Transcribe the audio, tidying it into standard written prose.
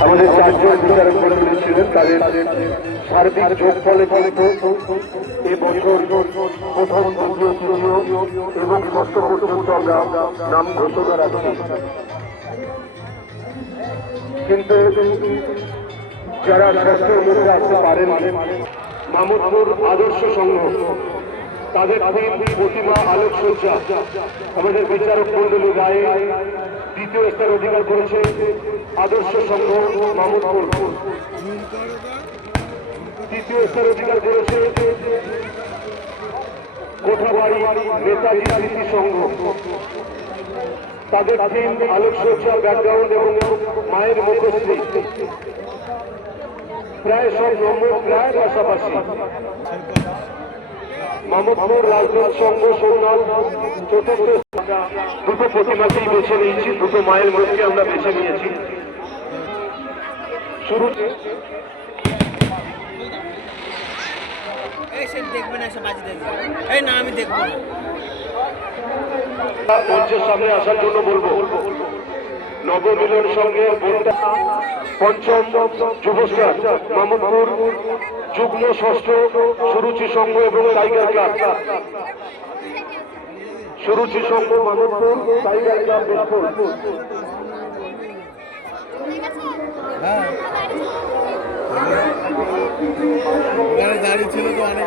আমাদের চারজন বিচারক মন্ডলী ছিলেন, তাদের সার্বিক যোগফলে কিন্তু এবছর প্রথম, দ্বিতীয়, তৃতীয় এবং ষষ্ঠ পর্যন্ত আমরা নাম ঘোষণা রাখছি। কিন্তু যারা ষষ্ঠের মধ্যে আসতে পারেন, মামুদপুর আদর্শ সংঘ, তাদের প্রতিমা আলোকসজ্জা আমাদের বিচারক মন্ডলী গায়ে দ্বিতীয় স্থান অধিকার করেছে আদর্শ সংঘ মামুদপুর। তৃতীয় স্থান অধিকার করেছে কোঠাবাড়ি নেতাজি স্মৃতি সংঘ। তাদের থিম আলোকসজ্জা, ব্যাকগ্রাউন্ড এবং মায়ের মুখশ্রী, প্রায় সব নম্বর প্রায় পাশাপাশি। মামুদপুর রাজনাথ সংঘ সোমনাথ চতুর্থ। দুটো প্রতিমাকেই বেছে নিয়েছি, দুটো মায়ের মুখকে আমরা বেছে নিয়েছি। শুরুতে মঞ্চের সামনে আসার জন্য বলবো নবমিলন সংঘের পঞ্চম যুবস্টার মামুদপুর যুগ্ম ষষ্ঠ সুরুচি সংঘ এবং টাইগার ক্লাব। সুরুচি সংঘ মামুদপুর, টাইগার ক্লাব বেশপুর। দাঁড়িয়ে ছিল তো অনেক